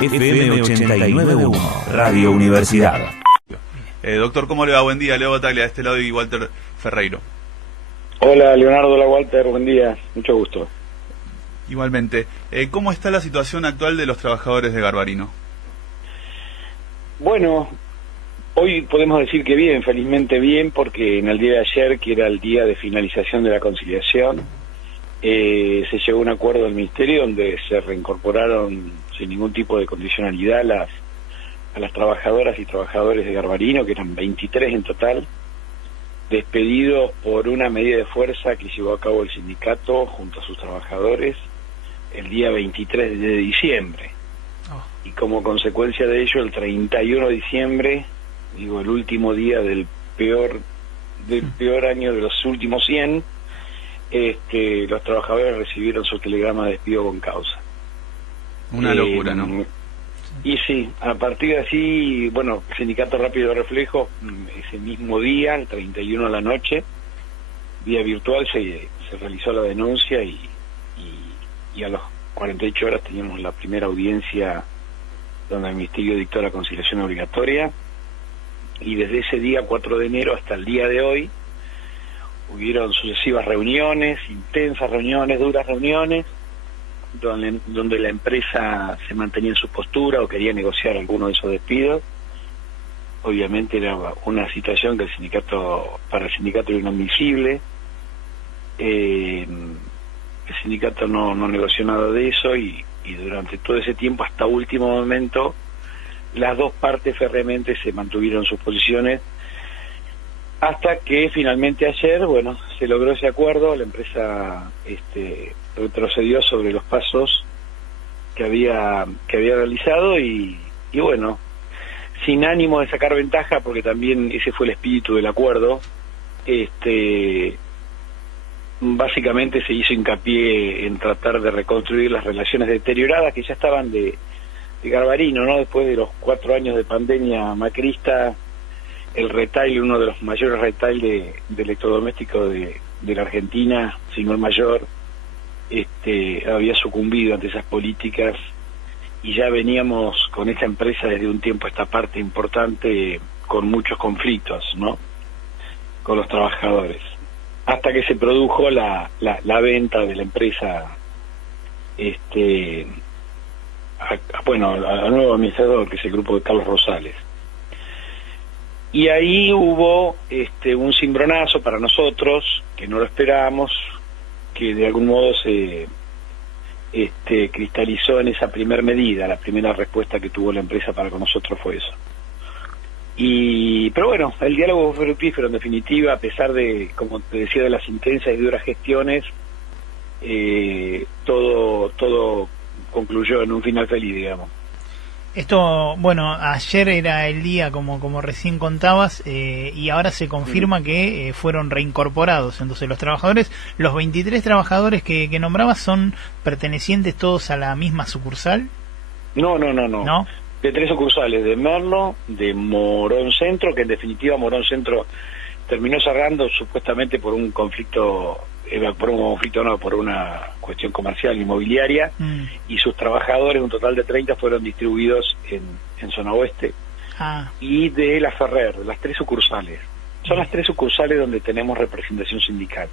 FM 89.1, Radio Universidad. Doctor, ¿cómo le va? Buen día, Leo Bataglia, de este lado, y Walter Ferreiro. Hola, Leonardo. Hola, Walter, buen día, mucho gusto. Igualmente. ¿Cómo está la situación actual de los trabajadores de Garbarino? Bueno, hoy podemos decir que bien, felizmente bien, porque en el día de ayer, que era el día de finalización de la conciliación, se llegó a un acuerdo del Ministerio donde se reincorporaron sin ningún tipo de condicionalidad a las trabajadoras y trabajadores de Garbarino, que eran 23 en total, despedidos por una medida de fuerza que llevó a cabo el sindicato junto a sus trabajadores el día 23 de diciembre. Y como consecuencia de ello, el 31 de diciembre, digo, el último día del peor año de los últimos 100, los trabajadores recibieron su telegrama de despido con causa. Una locura, ¿no? Y sí, a partir de así, bueno, el sindicato Rápido Reflejo, ese mismo día, el 31 a la noche, vía virtual, se realizó la denuncia y a las 48 horas teníamos la primera audiencia donde el Ministerio dictó la conciliación obligatoria, y desde ese día, 4 de enero, hasta el día de hoy, hubieron sucesivas reuniones, intensas reuniones, duras reuniones, donde la empresa se mantenía en su postura o quería negociar alguno de esos despidos. Obviamente era una situación que para el sindicato era inadmisible. El sindicato no negoció nada de eso y durante todo ese tiempo, hasta último momento, las dos partes férreamente se mantuvieron sus posiciones, hasta que finalmente ayer, bueno, se logró ese acuerdo. La empresa retrocedió sobre los pasos que había realizado y bueno, sin ánimo de sacar ventaja, porque también ese fue el espíritu del acuerdo, básicamente se hizo hincapié en tratar de reconstruir las relaciones deterioradas que ya estaban de Garbarino, ¿no? Después de los 4 años de pandemia macrista, el retail, uno de los mayores retail de electrodomésticos de la Argentina, si no el mayor, había sucumbido ante esas políticas, y ya veníamos con esta empresa desde un tiempo a esta parte importante con muchos conflictos, ¿no?, con los trabajadores, hasta que se produjo la venta de la empresa al nuevo administrador, que es el grupo de Carlos Rosales. Y ahí hubo un cimbronazo para nosotros, que no lo esperábamos, que de algún modo se cristalizó en esa primera medida. La primera respuesta que tuvo la empresa para con nosotros fue eso. Pero bueno, el diálogo fue fructífero en definitiva, a pesar de, como te decía, de las intensas y duras gestiones. Todo concluyó en un final feliz, digamos. Esto, bueno, ayer era el día, como recién contabas, y ahora se confirma que fueron reincorporados. Entonces los 23 trabajadores que nombrabas, ¿son pertenecientes todos a la misma sucursal? No. ¿No? De 3 sucursales, de Merlo, de Morón Centro, que en definitiva Morón Centro terminó cerrando supuestamente por un conflicto, por una cuestión comercial inmobiliaria, y sus trabajadores, un total de 30, fueron distribuidos en zona oeste. Y de la Ferrer, de las 3 sucursales. Son las 3 sucursales donde tenemos representación sindical.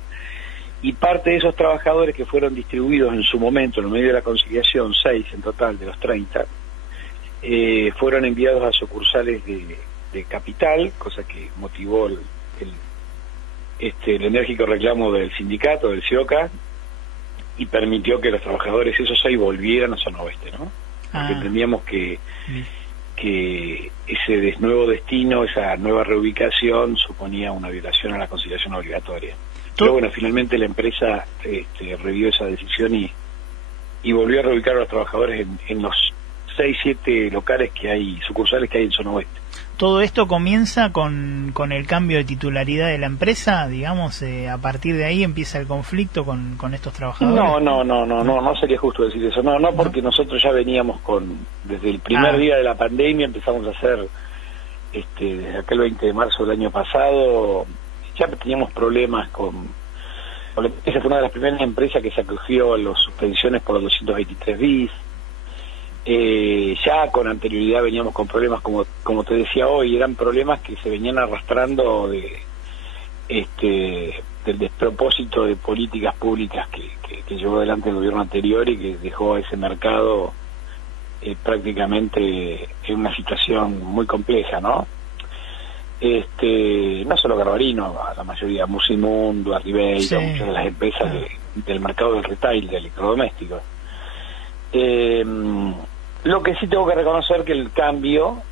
Y parte de esos trabajadores que fueron distribuidos en su momento, en el medio de la conciliación, 6 en total de los 30, fueron enviados a sucursales de Capital, cosa que motivó el enérgico reclamo del sindicato, del CIOCA, y permitió que los trabajadores, esos 6, volvieran a zona oeste, ¿no? Porque entendíamos que ese nuevo destino, esa nueva reubicación, suponía una violación a la conciliación obligatoria. Pero bueno, finalmente la empresa revió esa decisión y volvió a reubicar a los trabajadores en los 6-7 locales sucursales que hay en zona oeste. ¿Todo esto comienza con el cambio de titularidad de la empresa? Digamos, a partir de ahí empieza el conflicto con estos trabajadores. No sería justo decir eso. No, porque nosotros ya veníamos desde el primer día de la pandemia empezamos a hacer, desde aquel 20 de marzo del año pasado, ya teníamos problemas esa fue una de las primeras empresas que se acogió a las suspensiones por los 223 bis. Ya con anterioridad veníamos con problemas, como te decía hoy, eran problemas que se venían arrastrando del despropósito de políticas públicas que llevó adelante el gobierno anterior y que dejó a ese mercado prácticamente en una situación muy compleja, ¿no? No solo Garbarino, la mayoría, Musimundo, Arribeira, sí, muchas de las empresas del mercado del retail, de electrodomésticos. Lo que sí tengo que reconocer que el cambio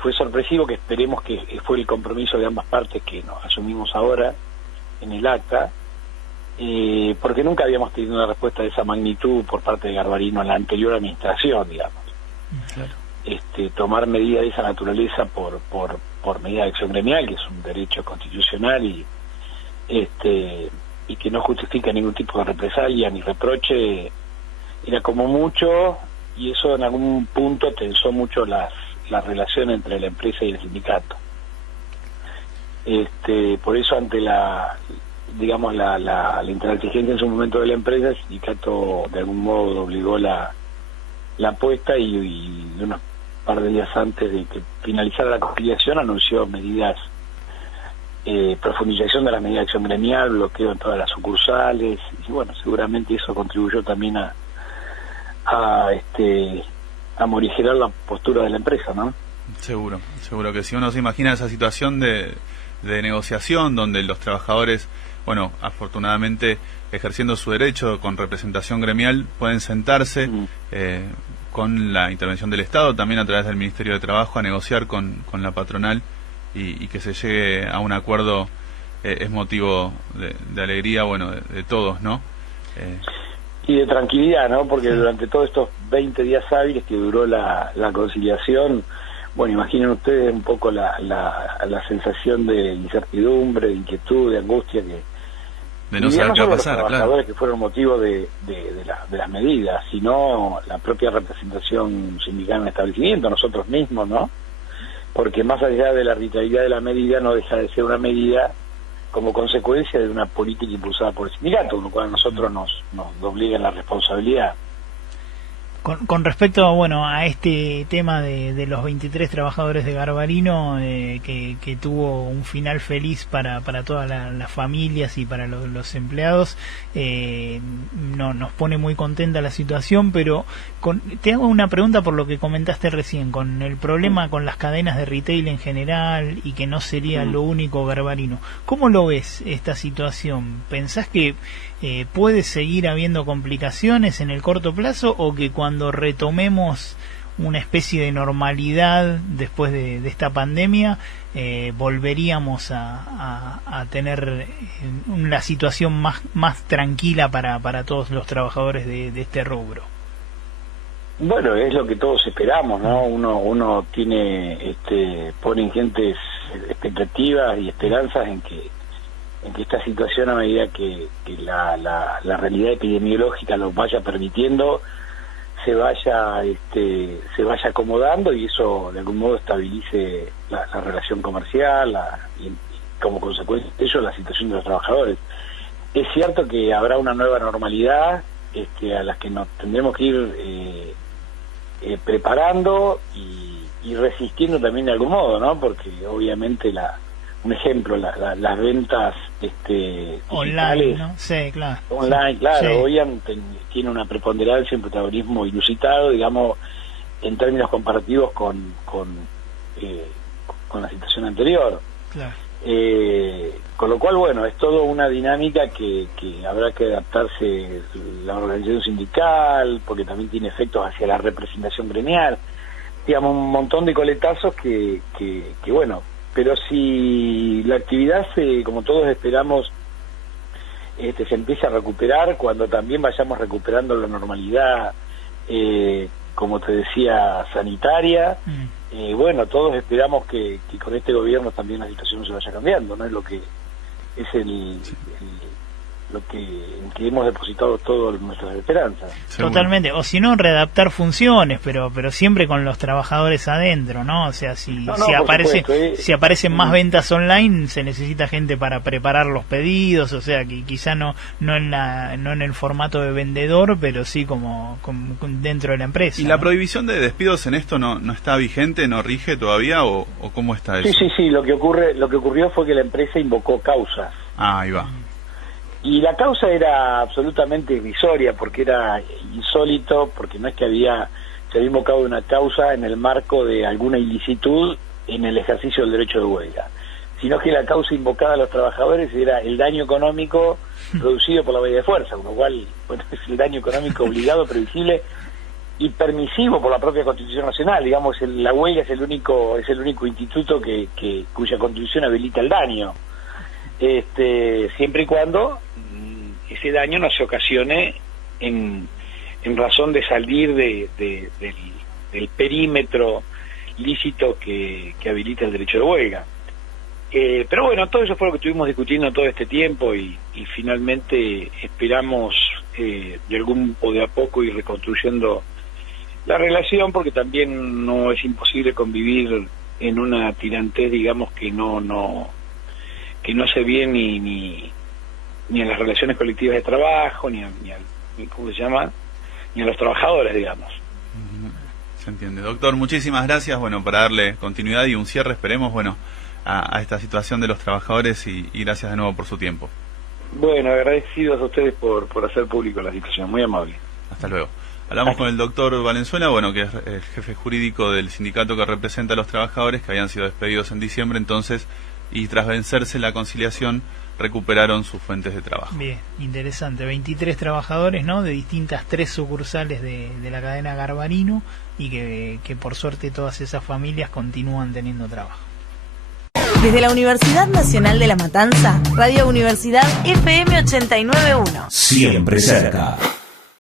fue sorpresivo, que esperemos que fue el compromiso de ambas partes que nos asumimos ahora en el acta, porque nunca habíamos tenido una respuesta de esa magnitud por parte de Garbarino en la anterior administración, digamos. Claro. Tomar medidas de esa naturaleza por medida de acción gremial, que es un derecho constitucional y que no justifica ningún tipo de represalia ni reproche, era como mucho, y eso en algún punto tensó mucho la relación entre la empresa y el sindicato. Por eso, ante la intransigencia en su momento de la empresa, el sindicato de algún modo doblegó la apuesta y unos par de días antes de que finalizara la conciliación anunció medidas, profundización de la medida de acción gremial, bloqueo en todas las sucursales, y bueno, seguramente eso contribuyó también a morigerar la postura de la empresa, ¿no? Seguro que si uno se imagina esa situación de negociación donde los trabajadores, bueno, afortunadamente ejerciendo su derecho con representación gremial, pueden sentarse con la intervención del Estado, también a través del Ministerio de Trabajo, a negociar con la patronal y que se llegue a un acuerdo, es motivo de alegría, bueno, de todos, ¿no? Y de tranquilidad, ¿no? Porque durante todos estos 20 días hábiles que duró la conciliación, bueno, imaginen ustedes un poco la sensación de incertidumbre, de inquietud, de angustia de no saber qué va a pasar, los trabajadores, claro, que fueron motivo de las medidas, sino la propia representación sindical en el establecimiento, nosotros mismos, ¿no? Porque más allá de la arbitrariedad de la medida, no deja de ser una medida como consecuencia de una política impulsada por el sindicato, con lo cual a nosotros nos obliga la responsabilidad. Con respecto, bueno, a este tema de los 23 trabajadores de Garbarino, que tuvo un final feliz para todas las familias y para los empleados, nos pone muy contenta la situación, pero te hago una pregunta por lo que comentaste recién, con el problema con las cadenas de retail en general y que no sería lo único Garbarino. ¿Cómo lo ves esta situación? ¿Pensás que puede seguir habiendo complicaciones en el corto plazo o que cuando retomemos una especie de normalidad después de esta pandemia volveríamos a tener una situación más tranquila para todos los trabajadores de este rubro? Bueno, es lo que todos esperamos, ¿no? Uno tiene pone ingentes expectativas y esperanzas en que esta situación, a medida que la realidad epidemiológica lo vaya permitiendo, se vaya acomodando y eso de algún modo estabilice la relación comercial y como consecuencia de ello la situación de los trabajadores. Es cierto que habrá una nueva normalidad a la que nos tendremos que ir preparando y resistiendo también de algún modo, ¿no? Porque obviamente un ejemplo, las ventas online, ¿no? Sí, claro. Online, claro, sí. Hoy tiene una preponderancia, un protagonismo inusitado, digamos, en términos comparativos con la situación anterior. Claro. Con lo cual, bueno, es todo una dinámica que habrá que adaptarse la organización sindical, porque también tiene efectos hacia la representación gremial, digamos, un montón de coletazos que bueno, pero si la actividad como todos esperamos se empieza a recuperar, cuando también vayamos recuperando la normalidad, como te decía, sanitaria, bueno, todos esperamos que con este gobierno también la situación se vaya cambiando, ¿no? Es lo que es en que hemos depositado todas nuestras esperanzas. Totalmente, o si no, readaptar funciones, pero siempre con los trabajadores adentro, ¿no? O sea, si aparecen más ventas online, se necesita gente para preparar los pedidos, o sea, que quizá no en el formato de vendedor, pero sí como dentro de la empresa. ¿Y la prohibición de despidos en esto no está vigente, no rige todavía, o cómo está eso? Sí, lo que ocurrió fue que la empresa invocó causas. Ahí va. Y la causa era absolutamente irrisoria, porque era insólito, porque no es que se había invocado una causa en el marco de alguna ilicitud en el ejercicio del derecho de huelga, sino que la causa invocada a los trabajadores era el daño económico producido por la huelga de fuerza, con lo cual, bueno, es el daño económico obligado, previsible y permisivo por la propia Constitución Nacional. Digamos, la huelga es el único instituto cuya Constitución habilita el daño. Siempre y cuando ese daño no se ocasione en razón de salir del perímetro lícito que habilita el derecho de huelga. Pero bueno, todo eso fue lo que estuvimos discutiendo todo este tiempo y finalmente esperamos de a poco ir reconstruyendo la relación, porque también no es imposible convivir en una tirantez, digamos, que no se ve ni en las relaciones colectivas de trabajo, ni ¿cómo se llama? Ni a los trabajadores, digamos. Se entiende. Doctor, muchísimas gracias, bueno, para darle continuidad y un cierre, esperemos, bueno, a esta situación de los trabajadores y gracias de nuevo por su tiempo. Bueno, agradecidos a ustedes por hacer público la situación, muy amable. Hasta luego. Hablamos con el doctor Valenzuela, bueno, que es el jefe jurídico del sindicato que representa a los trabajadores que habían sido despedidos en diciembre, entonces, y tras vencerse la conciliación, recuperaron sus fuentes de trabajo. Bien, interesante. 23 trabajadores, ¿no?, de distintas 3 sucursales de la cadena Garbarino, y que por suerte todas esas familias continúan teniendo trabajo. Desde la Universidad Nacional de La Matanza, Radio Universidad FM 89.1. Siempre cerca.